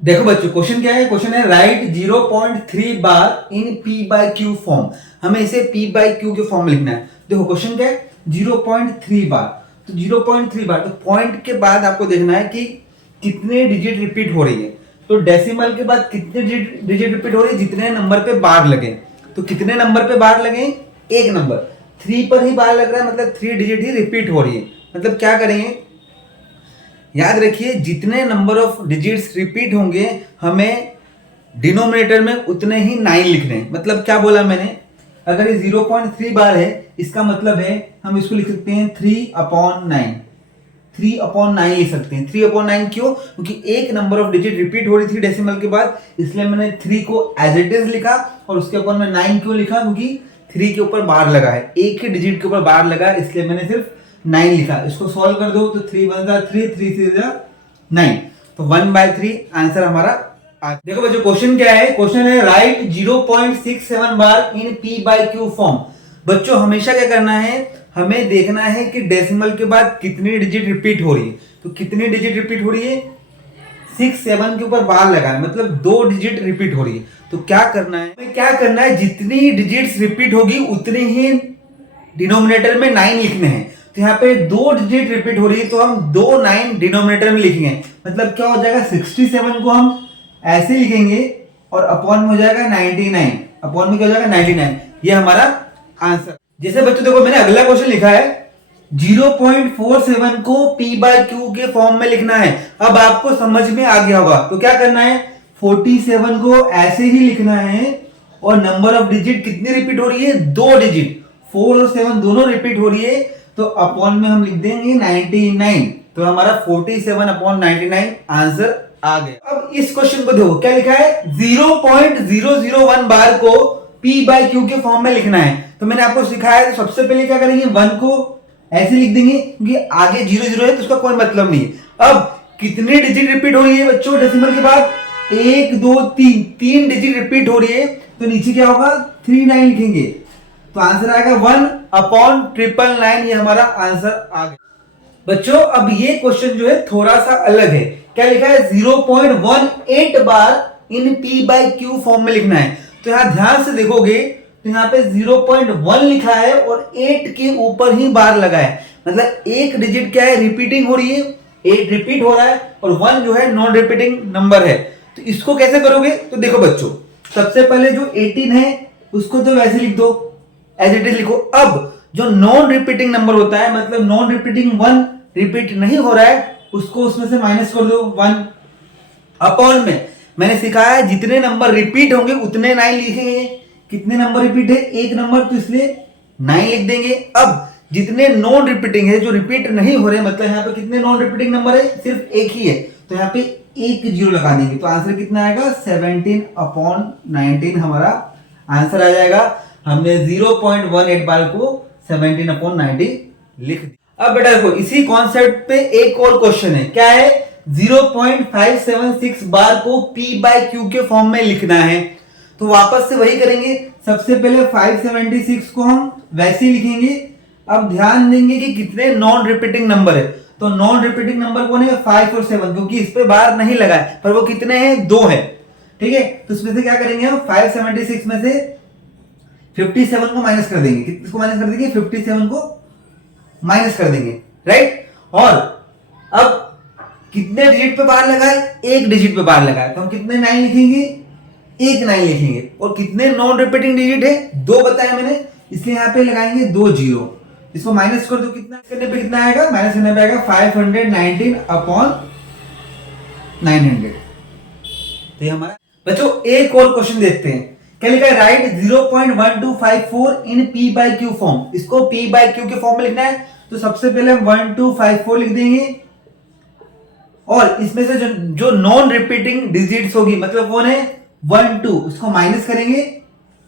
देखो बच्चों, क्वेश्चन क्या है? क्वेश्चन है right 0.3 bar in P bye Q form. हमें इसे पी बाय क्यू के फॉर्म में लिखना है। देखो क्वेश्चन क्या है, 0.3 बार। तो 0.3 बार, तो पॉइंट के बाद आपको देखना है कि कितने डिजिट रिपीट हो रही है। तो डेसिमल के बाद कितने डिजिट रिपीट हो रही है? जितने नंबर पे बार लगे। तो कितने नंबर पे बार लगे? एक नंबर। 3 पर ही बार लग रहा है, मतलब 3 डिजिट ही रिपीट हो रही है। मतलब क्या करेंगे, याद रखिए जितने नंबर ऑफ डिजिट्स रिपीट होंगे हमें डिनोमिनेटर में उतने ही 9 लिखने हैं। मतलब क्या बोला मैंने, अगर ये 0.3 बार है, इसका मतलब है हम इसको लिख सकते हैं 3/9। 3/9 लिख सकते हैं। 3/9 क्यों? क्योंकि एक नंबर ऑफ डिजिट रिपीट हो रही थी डेसिमल के बाद, इसलिए मैंने 3 को एज इट इज लिखा। और उसके ऊपर में 9 क्यों लिखा? क्योंकि 3 के ऊपर बार लगा है, एक ही डिजिट के ऊपर बार लगा है, इसलिए मैंने सिर्फ 9 लिखा। इसको सॉल्व कर दो तो 3 1 3, 3 3 9, तो 1/3 आंसर हमारा। देखो बच्चों, क्वेश्चन क्या है? क्वेश्चन है right 0.67 bar in P bye Q form. बच्चों हमेशा क्या करना है, हमें देखना है कि डेसिमल के बाद कितनी डिजिट रिपीट हो रही है। तो कितनी डिजिट रिपीट हो रही है? 6 7 के ऊपर बार लगा है, मतलब 2 डिजिट रिपीट हो रही है। तो क्या करना है, हमें क्या करना है, जितनी डिजिट्स रिपीट होगी उतनी ही डिनोमिनेटर में 9 लिखने हैं। तो यहाँ पे 2 डिजिट रिपीट हो रही है, तो हम 2 9 डिनोमिनेटर में लिखेंगे। मतलब क्या हो जाएगा, 67 को हम ऐसे लिखेंगे और अपॉन में हो जाएगा 99। अपॉन में क्या हो जाएगा, 99। ये हमारा आंसर। जैसे बच्चों देखो, मैंने अगला क्वेश्चन लिखा है 0.47 को पी बाय क्यू के फॉर्म में लिखना है। अब आपको समझ में आ गया होगा, तो क्या करना है, 47 को ऐसे ही लिखना है और नंबर ऑफ डिजिट कितनी रिपीट हो रही है? 2 डिजिट। 4 और 7 दोनों रिपीट हो रही है, तो अपॉन में हम लिख देंगे 99। तो हमारा 47/99 आंसर आ गया। अब इस क्वेश्चन को देखो, क्या लिखा है, 0.001 बार को पी बाय क्यू के फॉर्म में लिखना है। तो मैंने आपको सिखाया, तो सबसे पहले क्या करेंगे, 1 को ऐसे लिख देंगे क्योंकि आगे 0 है तो उसका कोई मतलब नहीं है। अब कितने डिजिट रिपीट हो रही है बच्चों डेसिमल के बाद? 1 2 3, 3 डिजिट रिपीट हो रही है, तो नीचे क्या होगा, 39 लिखेंगे। तो आंसर आएगा 1/999। ये हमारा आंसर आ गया। बच्चों अब ये क्वेश्चन जो है थोड़ा सा अलग है। क्या लिखा है, 0.18 बार in P bye Q form में लिखना है। तो यहां ध्यान से देखोगे तो यहाँ पे 0.1 लिखा है और 8 के ऊपर ही बार लगा है। मतलब एक डिजिट क्या है, रिपीटिंग हो रही है, 8 रिपीट हो रहा है, और 1 जो है नॉन रिपीटिंग नंबर है। तो इसको कैसे करोगे, तो देखो बच्चों, सबसे पहले जो 18 है उसको तो वैसे लिख दो, एज इट इज लिखो। अब जो नॉन रिपीटिंग नंबर होता है, मतलब नॉन रिपीटिंग 1 रिपीट नहीं हो रहा है, उसको उसमें से माइनस कर दो 1। अपॉन में मैंने सिखाया है जितने नंबर रिपीट होंगे उतने 9 लिखेंगे। कितने नंबर रिपीट है? एक नंबर, तो इसलिए 9 लिख देंगे। अब जितने नॉन रिपीटिंग है, जो रिपीट नहीं हो रहे, मतलब यहाँ पे कितने नॉन रिपीटिंग नंबर है, सिर्फ एक ही है, तो यहाँ पे एक जीरो लगा देंगे। तो आंसर कितना आएगा, 17/19 हमारा आंसर आ जाएगा। हमने 0.18 बार को 17/19 लिख दिया। अब बेटा देखो, इसी कॉन्सेप्ट पे एक और क्वेश्चन है। क्या है, 0.576 बार को पी बाय क्यू के फॉर्म में लिखना है। तो वापस से वही करेंगे, सबसे पहले 576 को हम वैसे ही लिखेंगे। अब ध्यान देंगे कि कितने नॉन रिपीटिंग नंबर है। तो नॉन रिपीटिंग नंबर कौन है, 5 और 7, क्योंकि इस पे बार नहीं लगा है, पर वो कितने हैं, 2 है। ठीक है, तो इसमें से क्या करेंगे हम, 576 में से 57 को माइनस कर देंगे। किसको माइनस कर देंगे, 57 को माइनस कर देंगे, राइट। और अब कितने डिजिट पे बार लगा है, एक डिजिट पे बार लगा है, तो हम कितने 9 लिखेंगे, एक 9 लिखेंगे। और कितने नॉन रिपीटिंग डिजिट है, 2 बताया मैंने, इसलिए यहां पे लगाएंगे 2 जीरो। इसको माइनस कर दो, कितना करने पे कितना आएगा, माइनस करने पे आएगा 519/900। तो ये हमारा। बच्चों एक और क्वेश्चन देखते हैं। क्या लिखा है, right 0.1254 in P bye Q form. इसको पी बाय क्यू के फॉर्म में लिखना है। तो सबसे पहले हम 1254 लिख देंगे, और इसमें से जो नॉन रिपीटिंग डिजिट्स होगी, मतलब कौन है, 1 2, उसको माइनस करेंगे,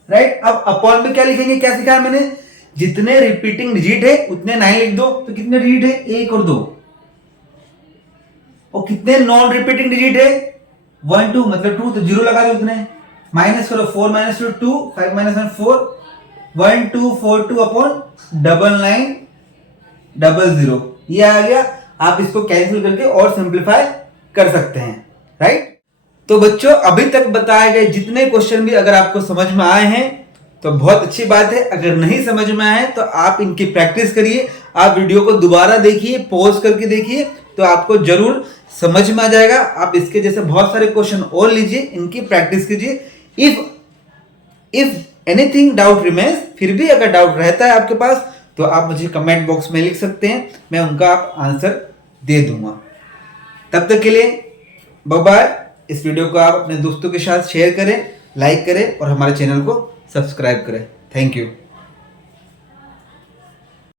राइट। अब अपॉन में क्या लिखेंगे, क्या सिखाया मैंने, जितने रिपीटिंग डिजिट है उतने 9 लिख दो। तो कितने डिजिट है, 1 और 2। और कितने नॉन रिपीटिंग डिजिट है, 1 2, मतलब 2, तो 0 लगा दो उतने। माइनस करो, 4 माइनस 2 2, 5 माइनस 1 4, 1 2 4 2 अपॉन 9900। ये आ गया। आप इसको कैंसिल करके और सिंप्लीफाई कर सकते हैं, राइट। तो बच्चों अभी तक बताए गए जितने क्वेश्चन भी अगर आपको समझ में आए हैं तो बहुत अच्छी बात है। अगर नहीं समझ में आए तो आप इनकी प्रैक्टिस करिए। आप वीडियो को दोबारा देखिए, पॉज करके देखिए, तो आपको जरूर समझ में आ जाएगा। आप इसके जैसे बहुत सारे क्वेश्चन और लीजिए, इनकी प्रैक्टिस कीजिए। इफ एनीथिंग डाउट रिमेन्स, फिर भी अगर डाउट रहता है आपके पास तो आप मुझे कमेंट बॉक्स में लिख सकते हैं, मैं उनका आंसर दे दूंगा। तब तक के लिए बाय बाय। इस वीडियो को आप अपने दोस्तों के साथ शेयर करें, लाइक करें और हमारे चैनल को सब्सक्राइब करें। Thank you.